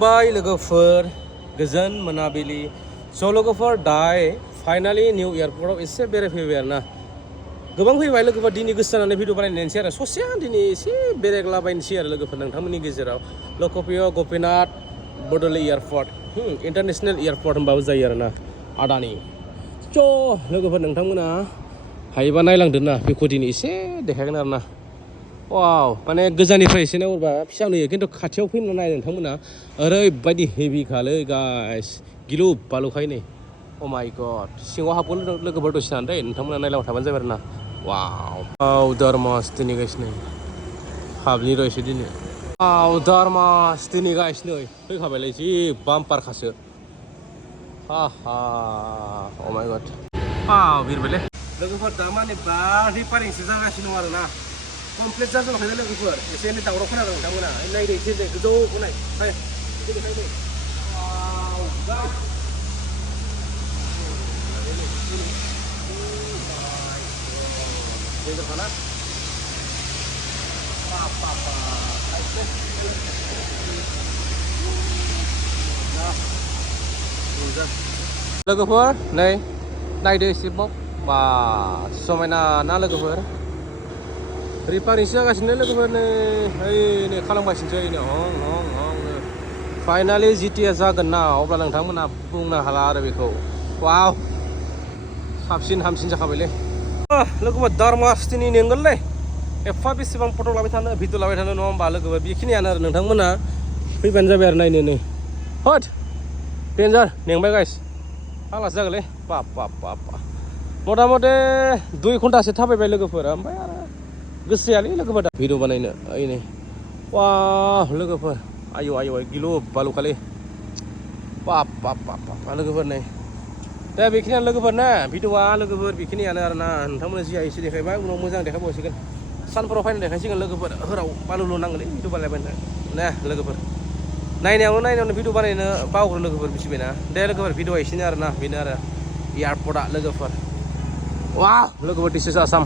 खुलुमबाय लोगोफोर गोजोन मोनाबिलि स' लोगोफोर दाय फाइनालि निउ एयारपर्टआव एसे बेरायफैबाय आरो ना गोबां फैबाय लोगोफोर दिनै गोसो जानानै भिडिअ बानायनोसै आरो ससे दिनै एसे बेरायग्लाबायनोसै आरो लोगोफोर नोंथांमोननि गेजेराव लक'पिय गपिनाथ बड'लेण्ड एयारपर्ट इन्टारनेसनेल एयारपर्ट होनबाबो जायो आरो ना आदानि स' लोगोफोर नोंथांमोना हायोबा नायलांदो ना बेखौ दिनै एसे देखायगोन आरो ना वाव माने गोजाननिफ्राय एसे नायहरबा फिसा नुयो खिन्थु खाथियाव फैना नाय नोंथांमोना ओरैबायदि हेभि खालै गाइस गिलु बालुखाय नै अ माय गड सिङाव हाबगोन लोगोफोर दसे थानानै दै नोंथांमोना नायलांबाय थाबानो जाबाय आरो ना वाव धर्मास दिनै गाइस नै हाबनि र' एसे दिनै वाव धर्मास दिनै गाइस नै फैखाबायलै जि बाम्पारखासो हा हा अ माय गड बिरबायलै लोगोफोर दामानि बा रिपारिंसो जागासिनो दं आरो ना कमप्लिट जाजोबाखै लोगोफोर एसे एनै दावराव खोनादों नोंथांमोना नायदो एसे गोजौखौ नाय लोगोफोर नै नायदो एसे बा समायना ना लोगोफोर रिपारिंसो जागासिनो लोगोफोर नै खालामगासिनोसै नै हं हं हंनो फाइनालि जिटिया जागोन ना अब्ला नोंथांमोना बुंनो हाला आरो बेखौ वाव साबसिन हामसिन जाखाबायलै लोगोफोर धर्मास दिनै नेंगोनलै एफा बेसेबां फट' लाबाय थानो भिडिअ लाबाय थानो नङा होमबा लोगोफोर बेखिनियानो आरो नोंथांमोना फैबानो जाबाय आरो नायनो नै हट डेन्जार नेंबाय गाइस फाग्लासो जागोनलै बाप मथा मथि 2 घन्टासो थाबायबाय लोगोफोर ओमफ्राय आरो गोसोयालै लोगोफोर दा भिडिअ बानायनो ओइ नै वाह लोगोफोर आयौ गिलु बालुखालै बाप लोगोफोर नै दा बेखिनियानो लोगोफोर ना भिडिअआ लोगोफोर बेखिनियानो आरो ना नोंथांमोना जि एसे देखायबाय उनाव मोजां देखायबावसिगोन सानफोराव फायना देखायसिगोन लोगोफोर हराव बालुल' नांगोनलै भिडिअ बानायबाय ना लोगोफोर नायनायावनो भिडिअ बानायनो बावग्रो लोगोफोर मिथिबायना दे लोगोफोर भिडिअआ एसेनो आरो ना बेनो आरो एयारपर्टआ लोगोफोर वाह लोगोफोर दिस इज आसाम